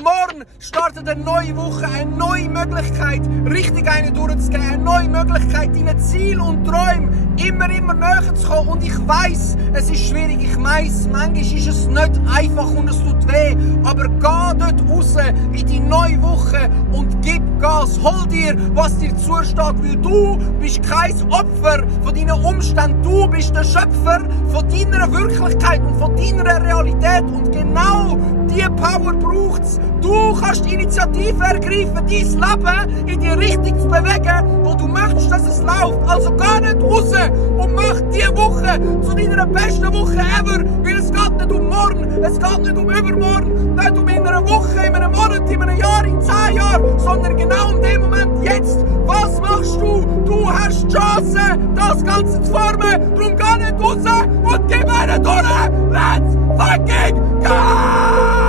Morgen startet eine neue Woche, eine neue Möglichkeit, richtig eine durchzugehen, eine neue Möglichkeit, deinen Ziel und Träumen immer näher zu kommen. Und ich weiss, es ist schwierig, ich weiss, manchmal ist es nicht einfach und es tut weh, aber geh dort raus in die neue Woche und gib Gas. Hol dir, was dir zusteht, weil du bist kein Opfer von deinen Umständen, du bist der Schöpfer von deiner Wirklichkeit und von deiner Realität und genau diese Power braucht es. Du kannst die Initiative ergreifen, dein Leben in die Richtung zu bewegen, wo du möchtest, dass es läuft. Also geh nicht raus und mach diese Woche zu deiner besten Woche ever, weil es geht nicht um morgen, es geht nicht um übermorgen, nicht um in einer Woche, in einem Monat, in einem Jahr, in 10 Jahren, sondern genau in dem Moment jetzt. Was machst du? Du hast die Chance, das Ganze zu formen. Darum geh nicht raus und gib einen durch. Let's fucking go!